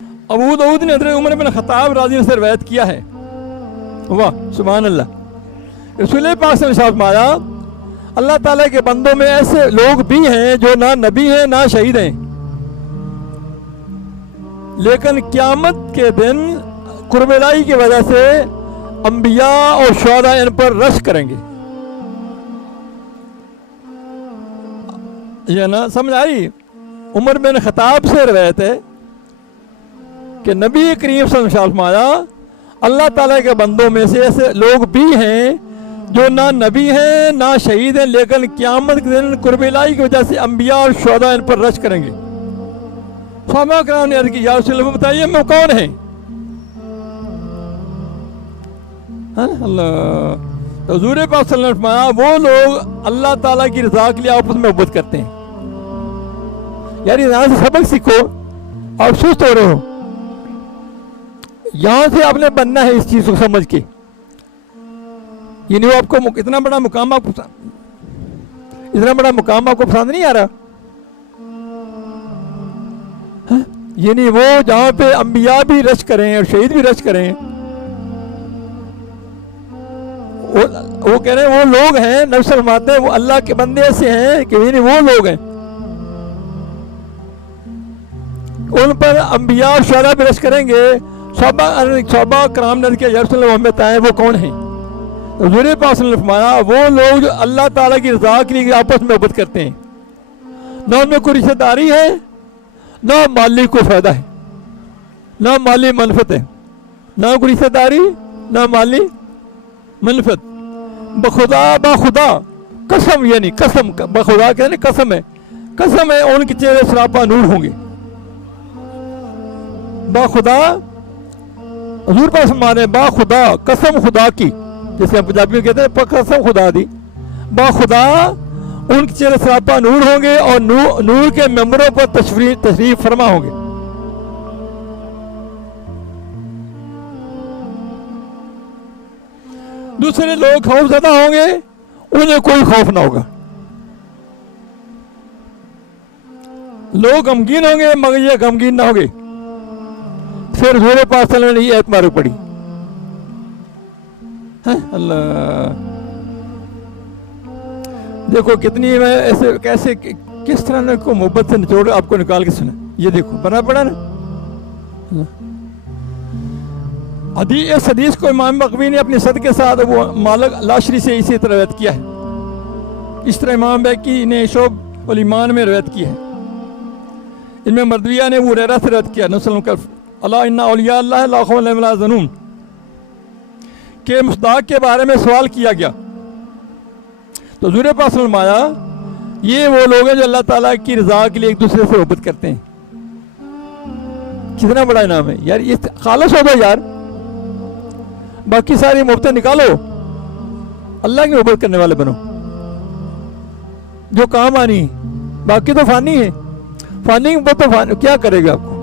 अबू दाऊद ने हज़रत Umar bin Khattab राज़ी से रवायत किया है, वाह सुभान अल्लाह, रसूल पाक से फरमाया अल्लाह ताला के बंदों में ऐसे लोग भी हैं जो ना नबी हैं ना शहीद हैं, लेकिन क़यामत के दिन कुर्बलाई की वजह से अंबिया और शुहदा इन पर रश करेंगे। ये ना समझ आई? उमर बिन खत्ताब से रवायत है कि नबी करीम सल्लल्लाहु अलैहि वसल्लम फरमाया अल्लाह ताला के बंदों में से ऐसे लोग भी हैं जो ना नबी हैं ना शहीद हैं, लेकिन क़यामत के दिन कुर्बलाई की वजह से अंबिया और शुहदा इन पर रश करेंगे। सहाबा किराम ने अर्ज़ की, या रसूल अल्लाह बताइए मैं कौन है? अल्लाह, तो हुज़ूर पाक सल्लल्लाहु अलैहि वसल्लम ने फरमाया वो लोग अल्लाह ताला की रज़ा के लिए आपस में मोहब्बत करते हैं। यार यहाँ से सबक सीखो, आप सुस्त हो रहे हो, यहां से आपने बनना है इस चीज को समझ के। ये नहीं, वो आपको इतना बड़ा मुकाम आपको पसंद नहीं आ रहा है? ये नहीं, वो जहां पे अंबिया भी रश करें और शहीद भी रश करें, वो कह रहे हैं वो लोग हैं, नबी फरमाते हैं वो अल्लाह के बंदे ऐसे हैं कि ये नहीं वो लोग हैं, उन पर अंबिया और शुहदा भी रश करेंगे। सहाबा कराम ने किया, या रसूल अल्लाह हमें बताएं वो कौन है? तो हुज़ूर पाक ने फरमाया वो लोग जो अल्लाह ताला की रज़ा के लिए आपस में मोहब्बत करते हैं, ना उनमें कोई रिश्तेदारी है, ना माली को फायदा है, ना माली मनफत है, ना कोई रिश्तेदारी, ना माली मनफत। बखुदा कसम, यानी कसम, बखुदा कहने कसम है उनके चेहरे सरापा नूर होंगे। बाखुदा हुज़ूर पाक फरमाने बाखुदा, कसम खुदा की, जैसे हम पंजाबी में कहते हैं कसम खुदा दी, बाखुदा उनके चेहरे सरापा नूर होंगे और नूर के मेंबरों पर तशरीफ फरमा होंगे। दूसरे लोग खौफ ज़दा होंगे, उन्हें कोई खौफ ना होगा। लोग गमगीन होंगे मगर ये गमगीन ना होंगे। फिर हुज़ूर पाक सल्लल्लाहु अलैहि वसल्लम ने आयत मालूम पड़ी है, अल्लाह देखो कितनी मैं ऐसे कैसे किस तरह ने को मोहब्बत से निचोड़ आपको निकाल के सुना। ये देखो बना पड़ा ना। इस हदीस को इमाम बकवी ने अपनी सद के साथ वो मालिक लाशरी से इसी तरह रवायत किया है। इस तरह इमाम बैकी ने शोब उल ईमान में रवायत की है। इनमें मर्दविया ने वो हुरैरा से रवायत किया अल्लाह इन्ना औलिया अल्लाह ला खौफुन अलैहिम वला यहज़नून के मुस्ताक के बारे में सवाल किया गया। तो हुज़ूर पाक सल्लल्लाहु अलैहि वसल्लम ये वो लोग हैं जो अल्लाह ताला की रज़ा के लिए एक दूसरे से मोहब्बत करते हैं। कितना बड़ा इनाम है यार, ये खालिस हो जाओ यार, बाकी सारी मोहब्बतें निकालो, अल्लाह की मोहब्बत करने वाले बनो जो काम आनी। बाकी तो फानी है, फानी तो क्या करेगा आपको?